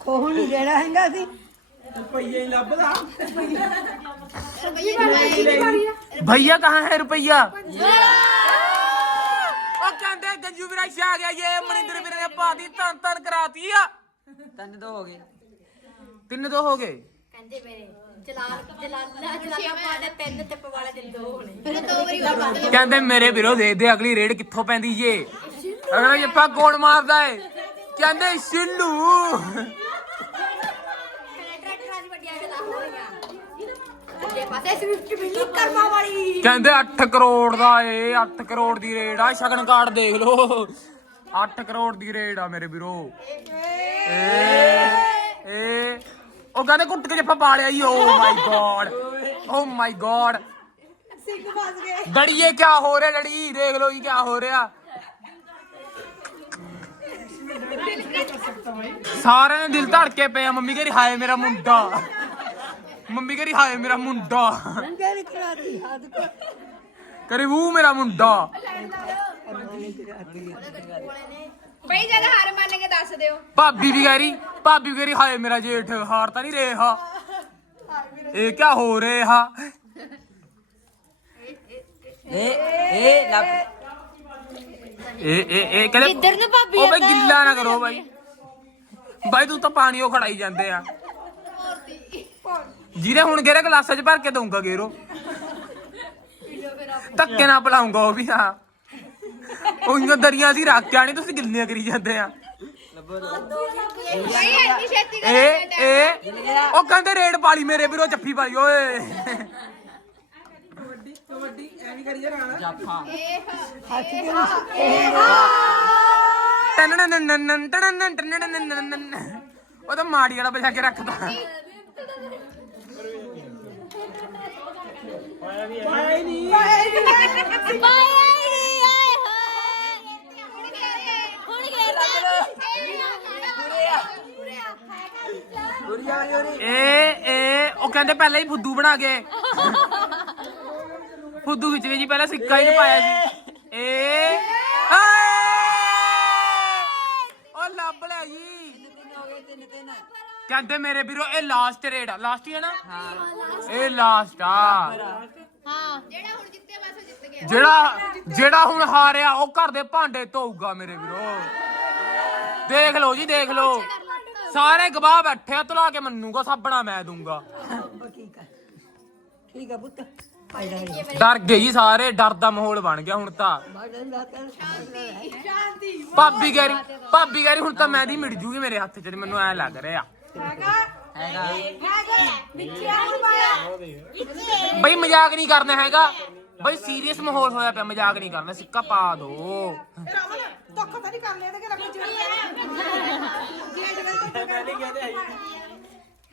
ਖੋ ਲਿਆ ਹੈਗਾ ਸੀ। ਰੁਪਈਏ ਹੀ ਲੱਭਦਾ। ਭਈਆ ਕਹਾਂ ਹੈ ਰੁਪਈਆ? ਉਹ ਕਹਿੰਦੇ ਗੰਜੂ ਵੀਰਾ ਇੱਥੇ ਆ ਗਿਆ ਜੇ ਮਨਿੰਦਰ ਵੀਰੇ ਨੇ ਪਾਤੀ ਤਨ ਤਨ ਕਰਾਤੀ ਆ। ਤਿੰਨ ਦੋ ਹੋ ਗਏ। ਤਿੰਨ ਦੋ ਹੋ ਗਏ। ਕਹਿੰਦੇ ਮੇਰੇ। ਜਲਾਲ ਜਲਾਲਾ ਜਲਾਲਾ ਪਾਦਾ ਤਿੰਨ ਤੇ ਪਵਾਲਾ ਦੇ ਦੋ ਹੋਣੇ। ਫਿਰ ਦੋ ਵਾਰੀ ਕਹਿੰਦੇ ਮੇਰੇ ਵੀਰੋ ਦੇ ਦੇ ਅਗਲੀ ਰੇਡ ਕਿੱਥੋਂ ਪੈਂਦੀ ਜੇ। ਅਗਲਾ ਜੱਫਾ ਗੋਲ ਮਾਰਦਾ ਏ। ਕਹਿੰਦੇ ਸਿੰਧੂ ਟਰੈਕਟਰਾਂ ਦੀ ਵੱਡੀਆਂ ਗੱਲਾਂ ਹੋ ਰਹੀਆਂ। ਅੱਗੇ ਪਾਸੇ ਸਵਿਫਟ ਮਿਲੀ ਕਰਮਾ ਵਾਲੀ। ਕਹਿੰਦੇ 8 ਕਰੋੜ ਦਾ ਏ 8 ਕਰੋੜ ਦੀ ਰੇਡ ਆ। ਸ਼ਗਨ ਕਾਰਡ ਦੇਖ ਲਓ। 8 ਕਰੋੜ ਦੀ ਰੇਡ ਆ ਮੇਰੇ ਵੀਰੋ। ਏ ਏ। ਉਹ ਕਹਿੰਦੇ ਕੁੱਟ ਕੇ ਜੱਫਾ ਪਾ ਲਿਆ ਜੀ ਓ my god oh my god Singh फंस गए डड़िए क्या हो रहा है डड़ी देख लो ये क्या हो रहा सारे ने दिल धड़के पे मम्मी कह रही हाय मेरा मुंडा मम्मी कह रही हाय मेरा मुंडा करी वो मेरा मुंडा ਬਈ ਜਦ ਹਾਰ ਮੰਨ ਕੇ ਦੱਸ ਦਿਓ। ਭਾਬੀ ਵੀ ਕਹਿ ਰਹੀ ਭਾਬੀ ਵੀ ਕਹਿ ਰਹੀ ਹਾਏ ਮੇਰਾ ਜੇਠ ਹਾਰ ਤਾਂ ਨਹੀਂ ਰਿਹਾ। ਇਹ ਕੀ ਹੋ ਰਿਹਾ? ਇਹ ਇਹ ਲੱਭ। ਇਹ ਇਹ ਇਹ ਕਹਿੰਦੇ ਇੱਧਰ ਨੂੰ ਭਾਬੀ ਉਹ ਬਈ। ਗਿੱਲਾ ਨਾ ਕਰੋ ਬਾਈ। ਬਾਈ ਤੂੰ ਤਾਂ ਪਾਣੀ ਉਹ ਖੜਾਈ ਜਾਂਦੇ ਆ। ਜਿਹਦੇ ਹੁਣ ਗੇਰੇ ਗਲਾਸਾਂ 'ਚ ਭਰ ਕੇ ਦਊਂਗਾ ਗੇਰੋ? ਧੱਕੇ ਨਾਲ ਪਲਾਉਂਗਾ ਉਹ ਵੀ ਹਾਂ ਉਹਨਾਂ ਦਰੀਆਂ ਅਸੀਂ ਰੱਖ ਕੇ ਆਣੇ ਤੁਸੀਂ ਗਿੱਲੀਆਂ ਕਰੀ ਜਾਂਦੇ ਆ? ਨਹੀਂ ਉਹ ਕਹਿੰਦੇ ਰੇਡ ਪਾਲੀ ਮੇਰੇ ਵੀਰੋ ਚੱਪੀ ਪਾਈ ਓਏ। ਟਨਨ ਨਨ ਨਨ ਨਨ ਟਨਨ ਨਨ ਟਨਨ ਨਨ ਨਨ ਨਨ। ਉਹ ਤਾਂ ਮਾੜੀ ਵਾਲਾ ਬਜਾ ਕੇ ਰੱਖਦਾ। ਪਾਇਆ ਹੀ। ਨਹੀਂ ਪਾਇਆ ਇਹ ਇਹ ਉਹ ਕਹਿੰਦੇ ਪਹਿਲਾਂ ਹੀ ਫੁੱਦੂ ਬਣਾ ਕੇ ਫੁੱਦੂ ਖਿੱਚ ਗਏ ਜੀ ਪਹਿਲਾਂ ਸਿੱਕਾ ਹੀ ਪਾਇਆ ਸੀ ਇਹ ਹਾਏ! ਉਹ ਲੱਭ ਲਿਆ ਜੀ। ਕਹਿੰਦੇ ਮੇਰੇ ਵੀਰੋ ਇਹ ਲਾਸਟ ਰੇਡ ਆ। ਲਾਸਟ ਹੀ ਹੈ ਨਾ? ਇਹ ਲਾਸਟ ਆ। ਹਾਂ। ਜਿਹੜਾ ਹੁਣ ਜਿੱਤੇ ਬਸ ਉਹ ਜਿੱਤ ਗਿਆ ਜਿਹੜਾ ਜਿਹੜਾ ਹੁਣ ਹਾਰਿਆ ਉਹ ਘਰ ਦੇ ਭਾਂਡੇ ਧੋਊਗਾ ਮੇਰੇ ਵੀਰੋ। ਦੇਖ ਲਓ ਜੀ ਦੇਖ ਲਓ। ਸਾਰੇ ਗਵਾਹ ਬੈਠੇ ਆ ਤੁਲਾ ਕੇ ਮੰਨੂਗਾ ਸਾਬਣਾ ਮੈਂ ਦੂੰਗਾ ਡਰ ਗਏ ਜੀ ਸਾਰੇ ਡਰ ਦਾ ਮਾਹੌਲ ਬਣ ਗਿਆ ਹੁਣ ਤਾਂ। ਭਾਬੀ ਗੈਰੀ ਭਾਬੀ ਗੈਰੀ ਹੁਣ ਤਾਂ ਮੈਂ ਦੀ ਮਿਟ ਜੂਗੀ ਮੇਰੇ ਹੱਥ 'ਚ ਮੈਨੂੰ ਐ ਲੱਗ ਰਿਹਾ। ਹੈਗਾ? ਬਈ ਮਜ਼ਾਕ ਨਹੀਂ ਕਰਨਾ ਹੈਗਾ। ਬਈ ਸੀਰੀਅਸ ਮਾਹੌਲ ਹੋਇਆ ਪਿਆ ਮਜ਼ਾਕ ਨਹੀਂ ਕਰਨਾ ਸਿੱਕਾ ਪਾ ਦੋ। ਫਿਰ ਅਮਨ ਧੋਖਾ ਤਾਂ ਨਹੀਂ ਕਰ ਲਿਆ ਤੇ ਕਿ ਰੱਬ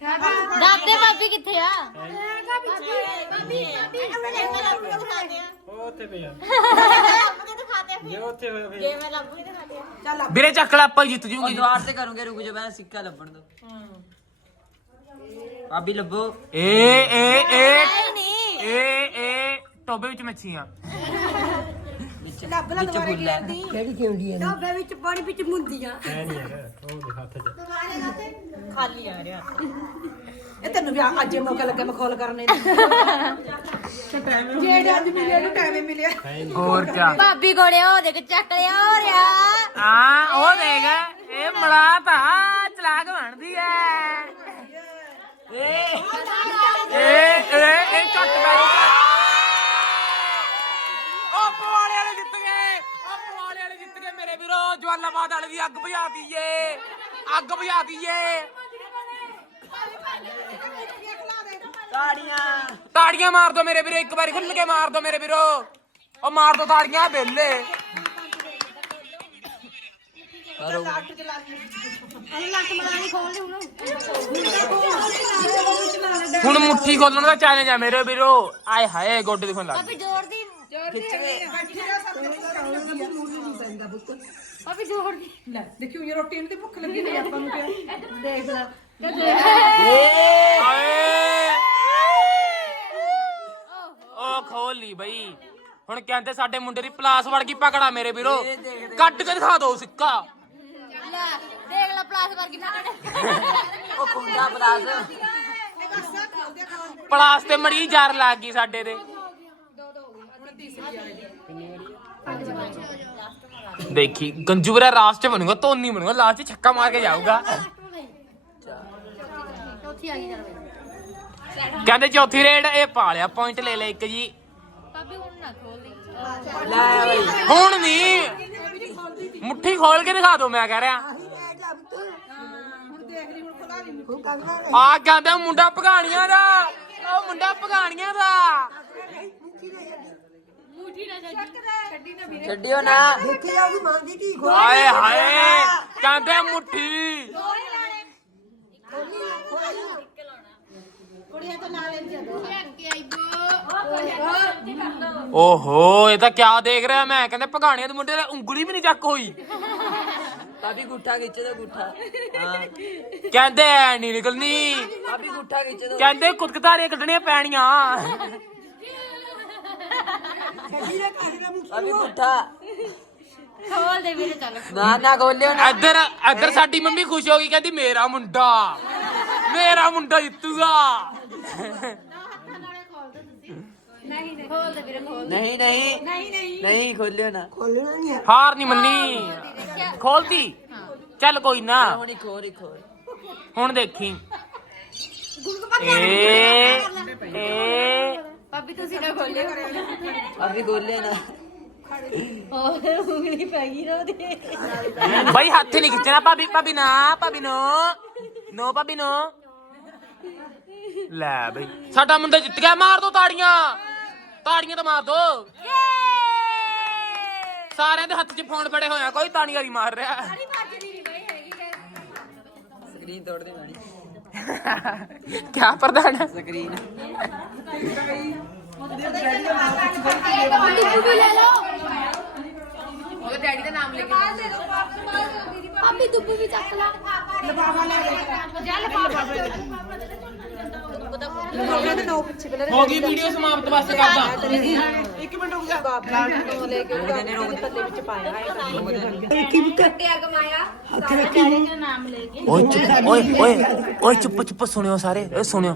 ਦਾਦੇ ਭਾਬੀ ਕਿੱਥੇ ਆ? ਉਹ ਉੱਥੇ ਪਿਆ ਦਿਖਾਤੇ ਜੇ ਉੱਥੇ ਹੋਇਆ ਫਿਰ ਜੇ ਮੈਂ ਲੱਭੂ ਦਿਖਾਤੇ ਵੀਰੇ ਚੱਕ ਲੈ ਆਪਾਂ ਹੀ ਜਿੱਤ ਜੂਗੀ। ਦੁਆਰ ਤੇ ਕਰੂੰਗੇ ਰੁਕ ਜਾ ਮੈਂ ਸਿੱਕਾ ਲੱਭਣ ਦੋ। ਭਾਬੀ ਲੱਭੋ। ਏ ਏ ਏ। ਨਹੀਂ ਏ ਏ। ਟੋਬੇ ਵਿੱਚ ਮੱਛੀਆਂ। ਵਿੱਚ ਲੱਭ ਲੈ ਵਿੱਚ ਦੁਬਾਰਾ ਫੁੱਲ ਹੈ। ਖੇਡਦੀ ਡੱਬੇ ਵਿੱਚ ਪਾਣੀ ਵਿੱਚ ਮੁੰਦੀਆਂ। ਐ ਨਹੀਂ ਹੈਗਾ ਉਹ ਦੇ ਹੱਥ 'ਚ। ਖਾਲੀ ਆ ਰਿਹਾ। ਇਹ ਤੈਨੂੰ ਵੀ ਅੱਜ ਇਹ ਮੌਕਾ ਲੱਗਾ ਮਖੌਲ ਕਰਨੇ ਦਾ। ਜਿਹੜੇ ਅੱਜ ਮਿਲਿਆ ਨੂੰ ਟਾਈਮ ਮਿਲਿਆ। ਹੋਰ ਕਿਆ। ਭਾਬੀ ਕੋਲੇ ਉਹ ਦੇਖ ਚੱਕ ਲਿਆ ਹੋ ਰਿਹਾ। ਹਾਂ ਉਹ ਦੇਖ ਇਹ ਮਲਾ ਤਾਂ ਚਲਾਕ ਬਣਦੀ ਐ। ਏ ਏ ਇਹ ਚੱਟ ਬੈਠ ਉਹ ਪਵਾਲੇ ਵਾਲੇ ਜਿੱਤ ਗਏ ਉਹ ਪਵਾਲੇ ਵਾਲੇ ਜਿੱਤ ਗਏ ਮੇਰੇ ਵੀਰੋ ਜਵਾਲਾਬਾਦ ਵਾਲੇ ਦੀ ਅੱਗ ਬੁਝਾ ਦਈਏ। ਅੱਗ ਬੁਝਾ ਦਈਏ। ਤਾੜੀਆਂ। ਤਾੜੀਆਂ ਮਾਰ ਦੋ ਮੇਰੇ ਵੀਰੋ ਇੱਕ ਵਾਰੀ ਖੁੱਲ ਕੇ ਮਾਰ ਦੋ ਮੇਰੇ ਵੀਰੋ। ਉਹ ਮਾਰ ਦੋ ਤਾੜੀਆਂ ਬੇਲੇ ਹੁਣ ਮੁੱਠੀ ਖੋਲਣ ਦਾ ਚੈਲੰਜ ਆ ਮੇਰੇ ਵੀਰੋ। ਆਏ ਹਾਏ ਗੋਡੇ ਦਿਖਣ ਲੱਗ ਗਏ। ਜੋਰ ਦੀ ਭਾਬੀ ਜੋਰ ਦੀ ਲੈ ਦੇਖਿਓ ਇਹ ਰੋਟੀ ਨੂੰ ਤੇ ਭੁੱਖ ਲੱਗੀ ਨਹੀਂ ਆਪਾਂ ਨੂੰ ਕਿਹਾ ਦੇਖ ਲੈ। ਆਏ। ਉਹ ਖੋਲ ਲਈ ਬਈ। ਹੁਣ ਕਹਿੰਦੇ ਸਾਡੇ ਮੁੰਡੇ ਦੀ ਪਲਾਸ ਵੜ ਗਈ ਪਕੜਾ ਮੇਰੇ ਵੀਰੋ। ਕੱਢ ਕੇ ਦਿਖਾ ਦਿਓ ਸਿੱਕਾ। ਲੈ ਦੇਖ ਲੈ ਪਲਾਸ ਵਰਗੀ ਫਟੜ ਉਹ ਖੁੰਡਾ ਪਲਾਸ। ਪਲਾਸ ਤੇ ਮੜੀ ਜਰ ਲੱਗ ਗਈ ਸਾਡੇ ਤੇ। ਧੋਨੀ ਬਣੂਗਾ ਲਾਸਟ ਚ ਛੱਕਾ ਮਾਰ ਕੇ ਜਾਊਗਾ। ਚੌਥੀ ਆ ਗਈ ਚੱਲ ਬਈ ਕਹਿੰਦੇ ਚੌਥੀ ਰੇਡ, ਇਹ ਪਾ ਲਿਆ ਪੁਆਇੰਟ ਲੈ ਲੈ ਇੱਕ ਜੀ। ਹੁਣ ਨਾ ਖੋਲਦੀ ਹੁਣ ਨਹੀਂ ਮੁੱਠੀ ਖੋਲ ਕੇ ਦਿਖਾ ਦਿਓ ਮੈਂ ਕਹਿ ਰਿਹਾ। ਆ ਕਹਿੰਦਾ ਮੁੰਡਾ ਭਗਾਣੀਆਂ ਦਾ, ਉਹ ਮੁੰਡਾ ਭਗਾਣੀਆਂ ਦਾ। ਛੱਡਿਓ ਨਾ। ਹਾਏ ਹਾਏ। ਕਹਿੰਦੇ ਮੁੱਠੀ। ਓਹੋ ਇਹ ਤਾਂ ਕਿਆ ਦੇਖ ਰਿਹਾ ਮੈਂ। ਕਹਿੰਦੇ ਭਗਾਣੀਆਂ ਦੇ ਮੁੰਡੇ ਦੀ ਉਂਗਲੀ ਵੀ ਨਹੀਂ ਚੱਕ ਹੋਈ। ਭਾਬੀ ਗੁੱਠਾ ਖਿੱਚ ਦੋ ਗੁੱਠਾ। ਹਾਂ। ਕਹਿੰਦੇ ਐ ਨਹੀਂ ਨਿਕਲਣੀ। ਭਾਬੀ ਗੁੱਠਾ ਖਿੱਚ ਦੋ ਕਹਿੰਦੇ ਕੁੱਤਕਤਾਰੀਆਂ ਕੱਢਣੀਆਂ ਪੈਣੀਆਂ। ਭਾਬੀ ਗੁੱਠਾ ਖੋਲ ਦੇ ਵੀਰੇ ਚੱਲ। ਨਾ ਨਾ ਖੋਲਿਓ ਨਾ। ਇੱਧਰ ਇੱਧਰ ਸਾਡੀ ਮੰਮੀ ਖੁਸ਼ ਹੋ ਗਈ ਕਹਿੰਦੀ ਮੇਰਾ ਮੁੰਡਾ। ਮੇਰਾ ਮੁੰਡਾ ਜਿੱਤੂਗਾ। ਖੋਲ ਦੇ ਵੀਰੇ ਖੋਲ ਨਹੀਂ ਨਹੀਂ। ਨਹੀਂ ਨਹੀਂ। ਨਹੀਂ ਖੋਲਿਓ ਨਾ। ਹਾਰ ਨਹੀਂ ਮੰਨੀ। ਖੋਲਤੀ? ਚੱਲ ਕੋਈ ਨਾ। ਹੁਣ ਹੀ ਖੋਲ ਹੀ ਖੋਲ। ਹੁਣ ਦੇਖੀ। ਏ ਏ ਭਾਬੀ ਤੁਸੀਂ ਨਾ ਖੋਲਿਓ ਭਾਬੀ ਖੋਲਿਓ ਨਾ। ਹੋਰ ਉਂਗਲੀ ਪੈ ਗਈ ਨਾ ਉਹਦੀ। ਬਾਈ ਹੱਥ ਨਹੀਂ ਖਿੱਚਣਾ ਭਾਬੀ ਭਾਬੀ ਨਾ ਭਾਬੀ ਨੋ। ਨੋ ਭਾਬੀ ਨੋ। ਲੈ ਬਈ ਸਾਡਾ ਮੁੰਡਾ ਜਿੱਤ ਗਿਆ ਮਾਰ ਦੋ ਤਾੜੀਆਂ। ਤਾੜੀਆਂ ਤਾਂ ਮਾਰ ਦੋ। ਸਾਰਿਆਂ ਦੇ ਹੱਥ 'ਚ ਫੋਨ ਫੜੇ ਹੋਇਆ ਕੋਈ ਤਾੜੀਆਂ ਨਹੀਂ ਮਾਰ ਰਿਹਾ। ਸਕਰੀਨ ਤੋੜ ਦੇ ਮੈਣੀ ਕਿਆ ਪ੍ਰਧਾਨ ਸਕਰੀਨ ਉਹਦੇ ਡੈਡੀ ਦਾ ਨਾਮ ਲੈ ਕੇ ਭਾਬੀ ਦੁੱਬੂ ਵੀ ਚੱਕ ਲਾ ਲਫਾਫਾ ਲੈ ਕੇ ਜਾ ਲਫਾਫਾ ਹੋ ਗਈ ਵੀਡੀਓ ਸਮਾਪਤ ਬਸ ਕਰਦਾ ਇੱਕ ਮਿੰਟ ਰੁਕ ਜਾ ਬਾਬਲਾ ਨੂੰ ਲੈ ਕੇ ਉਹਦੇ ਪੱਲੇ ਵਿੱਚ ਪਾਇਆ ਕੱਟਿਆ ਕਮਾਇਆ ਸਾਰੇ ਡੈਡੀ ਦਾ ਨਾਮ ਲੈ ਕੇ ਓਏ ਚੁੱਪ ਓਏ ਓਏ ਓਏ ਚੁੱਪ ਚੁੱਪ ਸੁਣਿਓ ਸਾਰੇ ਓਏ ਸੁਣਿਓ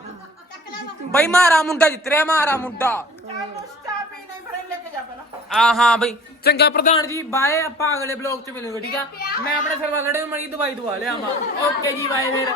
ਬਈ ਮਾਰਾ ਮੁੰਡਾ ਜਿੱਤ ਰਿਹਾ, ਮਾਰਾ ਮੁੰਡਾ। ਆ ਹਾਂ ਬਈ, ਚੰਗਾ ਪ੍ਰਧਾਨ ਜੀ, ਬਾਏ, ਆਪਾਂ ਅਗਲੇ ਬਲੌਗ ਚ ਮਿਲੂਗੇ, ਠੀਕ ਆ? ਮੈਂ ਆਪਣੇ ਸਰਵਾਲੜੇ ਨੂੰ ਮੜੀ ਦਵਾਈ ਦਵਾ ਲਿਆ ਓਕੇ ਜੀ, ਬਾਏ ਫਿਰ।